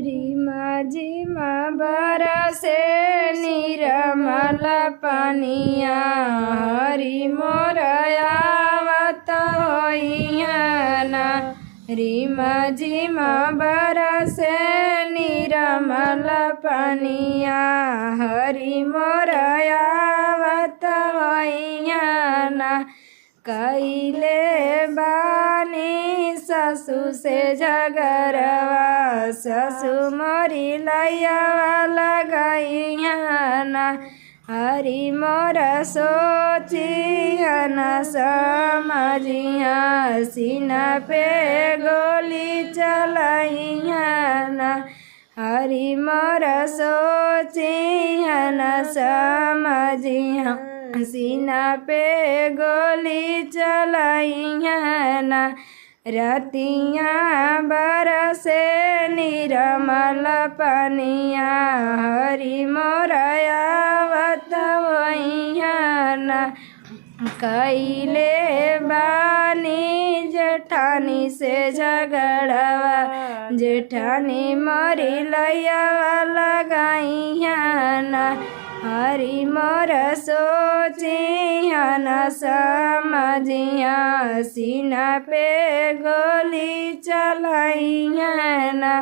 રીમા જીમા બરસે નિરમલ પાનિયા હરિ મોર આવત હોઈયાના રીમા જીમા બરસે નિરમલ પાનિયા હરિ મોર આવત હોઈયાના कैले बानी ससु से झगरवा ससु मोरी लैया लगैयाना हरि मोर सोचियन समझिया सीना पे गोली चलैयाना हरि मोर सोचियन समझिया सीना पे गोली चलैयाना रतिया बरसे निरमल पानिया हरि मोर आवत होइयाना कैले बानी जेठानी से झगड़वा जेठानी मोरी लैया लगाइयाना हरि मोर सोचियन समझिया सीना पे गोली चलैयाना।